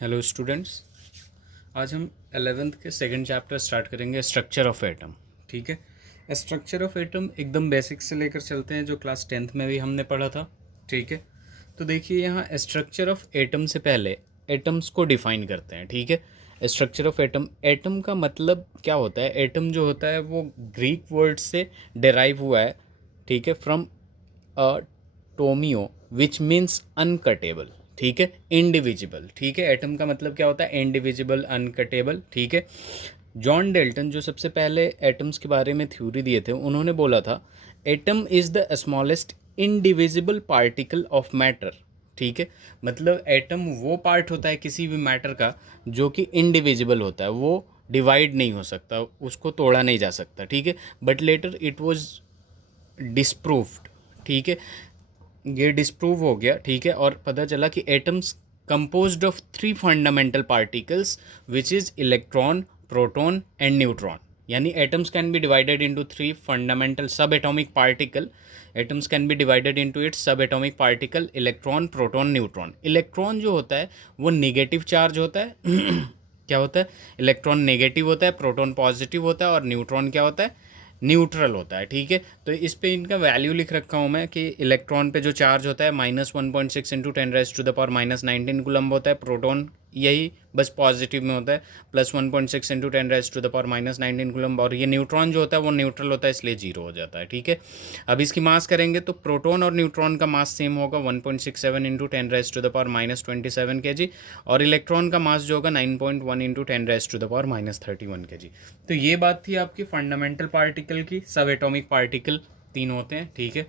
Hello students. आज हम 11th के सेकंड चैप्टर स्टार्ट करेंगे, स्ट्रक्चर ऑफ एटम। ठीक है, स्ट्रक्चर ऑफ एटम एकदम बेसिक से लेकर चलते हैं, जो क्लास 10th में भी हमने पढ़ा था। ठीक है, तो देखिए यहाँ स्ट्रक्चर ऑफ एटम से पहले एटम्स को डिफाइन करते हैं। ठीक है, स्ट्रक्चर ऑफ एटम, एटम का मतलब क्या होता है? एटम जो होता है वो ग्रीक वर्ड से डिराइव हुआ है। ठीक है, फ्रॉम अ टोमियो विच मीन्स अनकटेबल। ठीक है, इंडिविजिबल। ठीक है, एटम का मतलब क्या होता है? इंडिविजिबल, अनकटेबल। ठीक है, जॉन डेल्टन जो सबसे पहले एटम्स के बारे में थ्योरी दिए थे, उन्होंने बोला था atom is the smallest indivisible particle of matter. ठीक है, मतलब एटम वो पार्ट होता है किसी भी मैटर का जो कि इंडिविजिबल होता है, वो डिवाइड नहीं हो सकता, उसको तोड़ा नहीं जा सकता। ठीक है, but later it was disproved. ठीक है, ये डिस्प्रूव हो गया। ठीक है, और पता चला कि atoms composed of three fundamental particles which is electron, proton and neutron. यानी atoms can be divided into three fundamental sub atomic particle. Atoms can be divided into its sub atomic particle, electron, proton, neutron. Electron जो होता है वो negative charge होता है क्या होता है? इलेक्ट्रॉन नेगेटिव होता है, प्रोटॉन पॉजिटिव होता है और न्यूट्रॉन क्या होता है? न्यूट्रल होता है। ठीक है, तो इस पे इनका वैल्यू लिख रखा हूँ मैं कि इलेक्ट्रॉन पे जो चार्ज होता है -1.6 इंटू 10⁻⁻⁻⁹ कूलम्ब होता है। प्रोटॉन यही बस पॉजिटिव में होता है, +1.6 इंटू 10⁻⁻⁻⁹ कूलम्ब। और ये न्यूट्रॉन जो होता है वो न्यूट्रल होता है, इसलिए जीरो हो जाता है। ठीक है, अब इसकी मास करेंगे तो प्रोटॉन और न्यूट्रॉन का मास सेम होगा, 1.67 इंटू 10⁻⁻27 kg। और इलेक्ट्रॉन का मास जो होगा 9.1 इंटू 10⁻31 kg। तो ये बात थी आपकी फंडामेंटल पार्टिकल की। सब एटॉमिक पार्टिकल तीन होते हैं। ठीक है,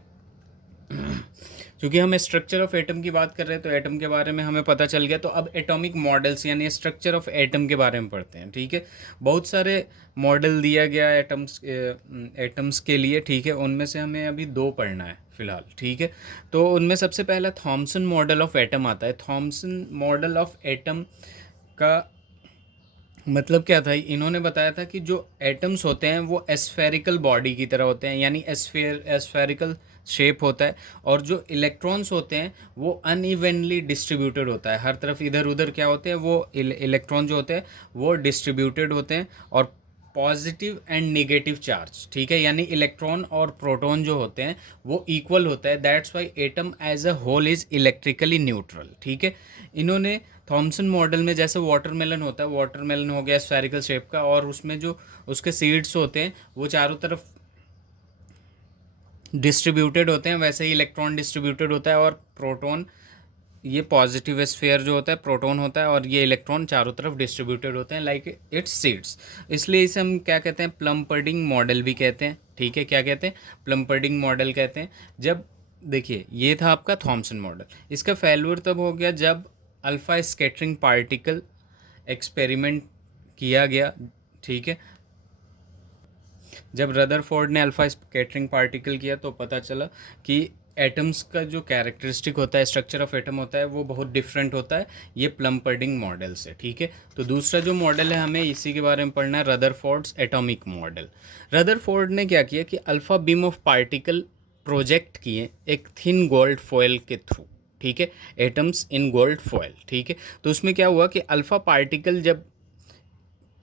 क्योंकि हम स्ट्रक्चर ऑफ एटम की बात कर रहे हैं तो एटम के बारे में हमें पता चल गया। तो अब एटॉमिक मॉडल्स यानी स्ट्रक्चर ऑफ एटम के बारे में पढ़ते हैं। ठीक है, बहुत सारे मॉडल दिया गया है एटम्स के लिए। ठीक है, उनमें से हमें अभी दो पढ़ना है फिलहाल। ठीक है, तो उनमें सबसे पहला थॉमसन मॉडल ऑफ एटम आता है। थॉमसन मॉडल ऑफ एटम का मतलब क्या था? इन्होंने बताया था कि जो एटम्स होते हैं वो एस्फेरिकल बॉडी की तरह होते हैं, यानी एस्फेरिकल शेप होता है। और जो इलेक्ट्रॉन्स होते हैं वो अनइवनली डिस्ट्रीब्यूटेड होता है, हर तरफ इधर उधर क्या होते हैं वो इलेक्ट्रॉन जो होते हैं वो डिस्ट्रीब्यूटेड होते हैं। और पॉजिटिव एंड नेगेटिव चार्ज, ठीक है, यानी इलेक्ट्रॉन और प्रोटॉन जो होते हैं वो इक्वल होता है। That's why atom as a whole is electrically neutral. ठीक है, इन्होंने थॉमसन मॉडल में जैसे वाटरमेलन होता है, वाटरमेलन हो गया स्फेरिकल शेप का, और उसमें जो उसके सीड्स होते हैं वो चारों तरफ डिस्ट्रीब्यूटेड होते हैं, वैसे ही इलेक्ट्रॉन डिस्ट्रीब्यूटेड होता है। और प्रोटॉन, ये पॉजिटिव स्फीयर जो होता है प्रोटॉन होता है, और ये इलेक्ट्रॉन चारों तरफ डिस्ट्रीब्यूटेड होते हैं लाइक इट्स सीड्स। इसलिए इसे हम क्या कहते हैं? प्लम्पर्डिंग मॉडल भी कहते हैं। ठीक है, क्या कहते हैं? प्लम्पर्डिंग मॉडल कहते हैं। जब देखिए ये था आपका थॉमसन मॉडल, इसका फेल्यूर तब हो गया जब अल्फ़ा स्कैटरिंग पार्टिकल एक्सपेरिमेंट किया गया। ठीक है, जब रदरफोर्ड ने अल्फ़ा स्कैटरिंग पार्टिकल किया तो पता चला कि एटम्स का जो कैरेक्टरिस्टिक होता है, स्ट्रक्चर ऑफ एटम होता है, वो बहुत डिफरेंट होता है ये प्लम्पर्डिंग मॉडल से। ठीक है, तो दूसरा जो मॉडल है हमें इसी के बारे में पढ़ना है, रदरफोर्ड्स एटॉमिक मॉडल। रदरफोर्ड ने क्या किया कि alpha beam of particle project किए एक थिन गोल्ड फॉयल के थ्रू। ठीक है, एटम्स इन गोल्ड फॉयल। ठीक है, तो उसमें क्या हुआ कि अल्फ़ा पार्टिकल जब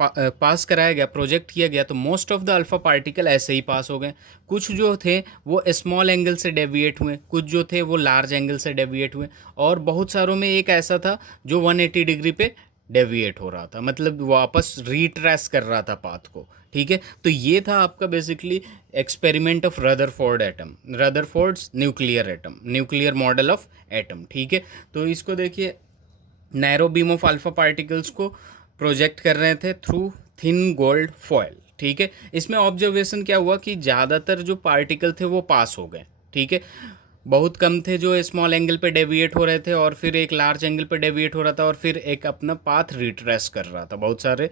पास कराया गया, प्रोजेक्ट किया गया, तो most of the alpha particle ऐसे ही पास हो गए। कुछ जो थे वो स्मॉल एंगल से डेविएट हुए, कुछ जो थे वो लार्ज एंगल से डेविएट हुए, और बहुत सारों में एक ऐसा था जो 180 डिग्री पे डेविएट हो रहा था, मतलब वापस रिट्रेस कर रहा था पाथ को। ठीक है, तो ये था आपका basically experiment of Rutherford atom, Rutherford's nuclear atom, nuclear model of atom. ठीक है, तो इसको देखिए, narrow beam of alpha particles को प्रोजेक्ट कर रहे थे थ्रू थिन गोल्ड फॉयल। ठीक है, इसमें ऑब्जर्वेशन क्या हुआ कि ज़्यादातर जो पार्टिकल थे वो पास हो गए। ठीक है, बहुत कम थे जो स्मॉल एंगल पे डेविएट हो रहे थे, और फिर एक लार्ज एंगल पे डेविएट हो रहा था, और फिर एक अपना पाथ रिट्रेस कर रहा था बहुत सारे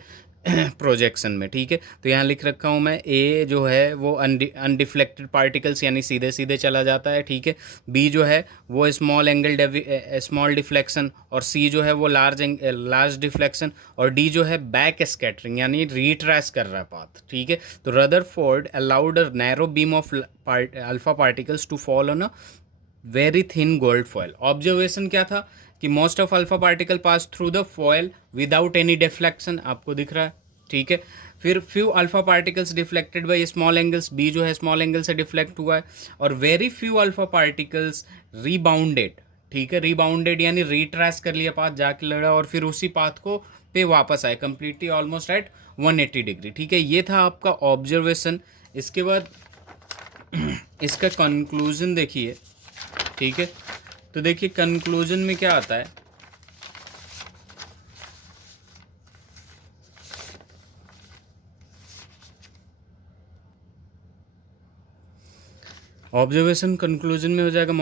प्रोजेक्शन में। ठीक है, तो यहाँ लिख रखा हूँ मैं, ए जो है वो अनडिफ्लेक्टेड पार्टिकल्स यानी सीधे सीधे चला जाता है। ठीक है, बी जो है वो स्मॉल डिफ्लेक्शन, और सी जो है वो लार्ज डिफ्लेक्शन, और डी जो है बैक स्कैटरिंग यानी रिट्रेस कर रहा है पाथ। ठीक है, तो Rutherford allowed a narrow beam of alpha particles to fall on a very thin gold foil. Observation क्या था कि most of alpha particle pass through the foil without any deflection, आपको दिख रहा है, ठीक है। फिर few alpha particles deflected by small angles, B जो है स्मॉल एंगल से डिफ्लेक्ट हुआ है, और very few alpha particles rebounded, ठीक है, रीबाउंडेड यानी रिट्रेस कर लिया पाथ, जाके लड़ा और फिर उसी पाथ को पे वापस आए कंप्लीटली ऑलमोस्ट एट 180 डिग्री, ठीक है। ये था आपका ऑब्जर्वेशन। इसके बाद इसका कंक्लूजन देखिए, ठीक है। तो देखिए कंक्लूजन में क्या आता है, ऑब्जर्वेशन कंक्लूजन में हो जाएगा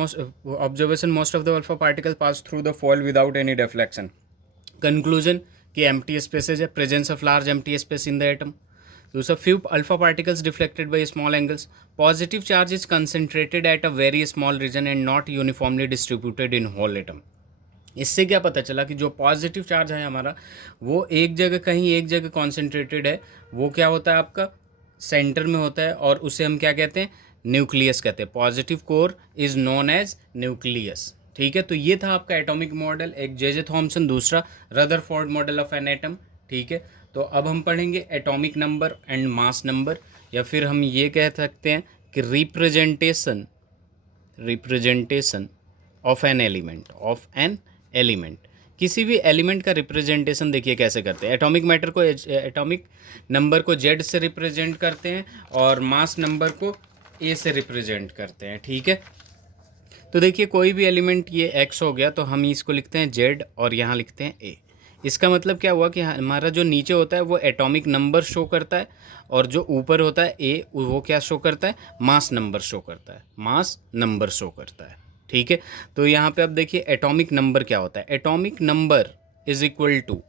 observation most of the alpha particle pass through the foil without any deflection. Conclusion कि एम्प्टी स्पेसेज है, presence of large empty space in the atom. दूसरा, few alpha particles deflected by small angles, positive charge is concentrated at a very small region and not uniformly distributed in whole atom. इससे क्या पता चला कि जो positive charge है हमारा वो एक जगह कहीं एक जगह कॉन्सेंट्रेटेड है, वो क्या होता है आपका सेंटर में होता है, और उसे हम क्या कहते हैं, न्यूक्लियस कहते हैं। Positive core is known as nucleus, ठीक है। तो ये था आपका एटॉमिक मॉडल, एक जे थॉमसन, दूसरा Rutherford model of an atom, ठीक है। तो अब हम पढ़ेंगे atomic number and mass number, या फिर हम ये कह सकते हैं कि रिप्रेजेंटेशन ऑफ एन एलिमेंट। किसी भी एलिमेंट का रिप्रेजेंटेशन देखिए कैसे करते हैं। एटॉमिक मैटर को, एटॉमिक नंबर को जेड से रिप्रेजेंट करते हैं और मास नंबर को ए से रिप्रेजेंट करते हैं, ठीक है। तो देखिए कोई भी एलिमेंट, ये एक्स हो गया, तो हम इसको लिखते हैं जेड और यहाँ लिखते हैं ए। इसका मतलब क्या हुआ कि हमारा जो नीचे होता है वो एटॉमिक नंबर शो करता है, और जो ऊपर होता है ए, वो क्या शो करता है, मास नंबर शो करता है, ठीक है। तो यहाँ पे अब देखिए एटॉमिक नंबर क्या होता है। Atomic number is equal to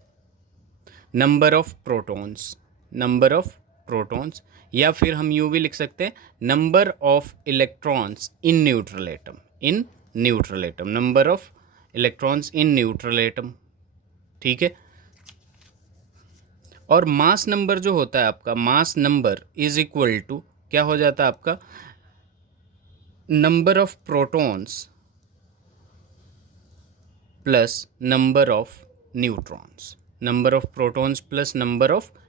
number of protons, या फिर हम यूँ भी लिख सकते हैं number of electrons in neutral atom, number of electrons in neutral atom, ठीक है। और मास नंबर जो होता है आपका, mass number is equal to क्या हो जाता है आपका, number of protons plus number of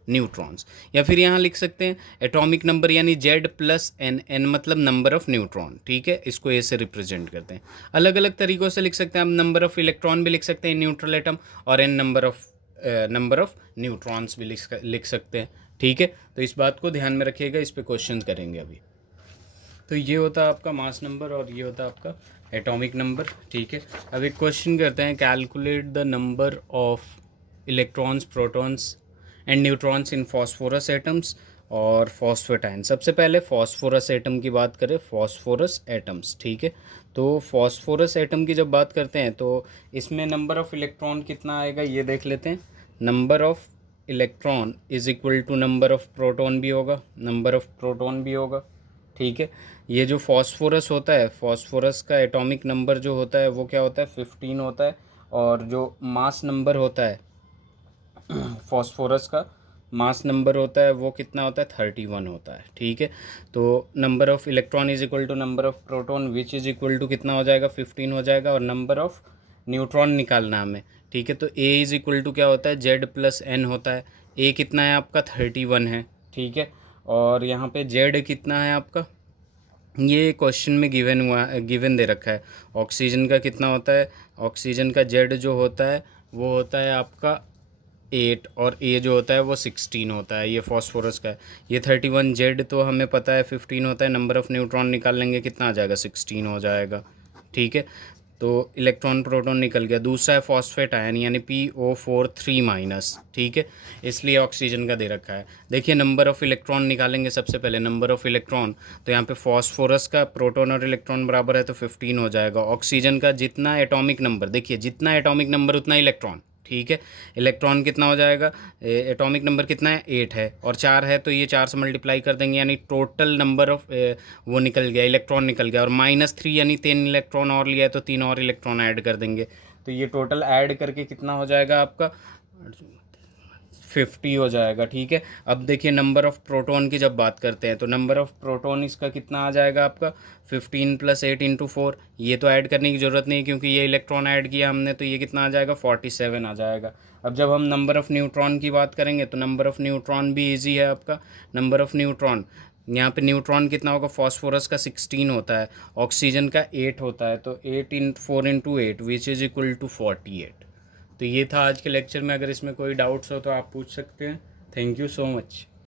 neutrons, या फिर यहाँ लिख सकते हैं एटॉमिक नंबर यानी जेड प्लस एन मतलब नंबर ऑफ न्यूट्रॉन, ठीक है। इसको ए से रिप्रेजेंट करते हैं। अलग अलग तरीक़ों से लिख सकते हैं हम, नंबर ऑफ इलेक्ट्रॉन भी लिख सकते हैं न्यूट्रल एटम, और एन नंबर ऑफ न्यूट्रॉन्स भी लिख सकते हैं, ठीक है। तो इस बात को ध्यान में रखिएगा, इस पर क्वेश्चन करेंगे अभी। तो ये होता है आपका मास नंबर और ये होता है आपका एटॉमिक नंबर, ठीक है। अब एक क्वेश्चन करते हैं, calculate the number of electrons, protons and neutrons in phosphorus atoms और फॉस्फेटाइन। सबसे पहले फॉस्फोरस एटम की बात करें, फॉस्फोरस एटम्स, ठीक है। तो फॉस्फोरस एटम की जब बात करते हैं तो इसमें नंबर ऑफ इलेक्ट्रॉन कितना आएगा ये देख लेते हैं। Number of electron is equal to number of proton भी होगा, ठीक है। ये जो फॉस्फोरस होता है, फॉस्फोरस का एटॉमिक नंबर जो होता है वो क्या होता है, 15 होता है, और जो मास नंबर होता है फॉस्फोरस का मास नंबर होता है वो कितना होता है, 31 होता है, ठीक है। तो number of electron is equal to number of proton which is equal to कितना हो जाएगा, 15 हो जाएगा, और नंबर ऑफ न्यूट्रॉन निकालना हमें, ठीक है। तो ए इज इक्वल टू क्या होता है, जेड प्लस एन होता है। ए कितना है आपका, 31 है, ठीक है। और यहाँ पे जेड कितना है आपका, ये क्वेश्चन में गिवन दे रखा है। ऑक्सीजन का कितना होता है, ऑक्सीजन का जेड जो होता है वो होता है आपका 8, और ए जो होता है वो 16 होता है। ये फॉस्फोरस का है, ये 31, जेड तो हमें पता है 15 होता है, नंबर ऑफ़ न्यूट्रॉन निकाल लेंगे कितना आ जाएगा, 16 हो जाएगा, ठीक है। तो इलेक्ट्रॉन प्रोटॉन निकल गया। दूसरा है फॉस्फेट आयन यानी PO4 3-, ठीक है, इसलिए ऑक्सीजन का दे रखा है। देखिए नंबर ऑफ़ इलेक्ट्रॉन निकालेंगे सबसे पहले, नंबर ऑफ़ इलेक्ट्रॉन, तो यहाँ पे फॉस्फोरस का प्रोटॉन और इलेक्ट्रॉन बराबर है तो 15 हो जाएगा। ऑक्सीजन का जितना एटॉमिक नंबर, देखिए जितना एटॉमिक नंबर उतना इलेक्ट्रॉन, ठीक है। इलेक्ट्रॉन कितना हो जाएगा, एटॉमिक नंबर कितना है, 8 है, और 4 है तो ये 4 से मल्टीप्लाई कर देंगे, यानी टोटल नंबर ऑफ वो निकल गया, इलेक्ट्रॉन निकल गया। और -3 यानी 3 इलेक्ट्रॉन और लिया है तो 3 और इलेक्ट्रॉन ऐड कर देंगे, तो ये टोटल ऐड करके कितना हो जाएगा आपका 50 हो जाएगा, ठीक है। अब देखिए नंबर ऑफ़ प्रोटॉन की जब बात करते हैं तो नंबर ऑफ़ प्रोटॉन इसका कितना आ जाएगा आपका 15 + 8 × 4। ये तो ऐड करने की ज़रूरत नहीं क्योंकि ये इलेक्ट्रॉन ऐड किया हमने, तो ये कितना आ जाएगा 47 आ जाएगा। अब जब हम नंबर ऑफ़ न्यूट्रॉन की बात करेंगे तो नंबर ऑफ़ न्यूट्रॉन भी ईजी है आपका। नंबर ऑफ़ न्यूट्रॉन, यहाँ पे न्यूट्रॉन कितना होगा, फॉस्फोरस का 16 होता है, ऑक्सीजन का 8 होता है, तो 8 इन 4 × 8 विच इज़ इक्वल टू 48। तो ये था आज के लेक्चर में। अगर इसमें कोई डाउट्स हो तो आप पूछ सकते हैं। Thank you so much.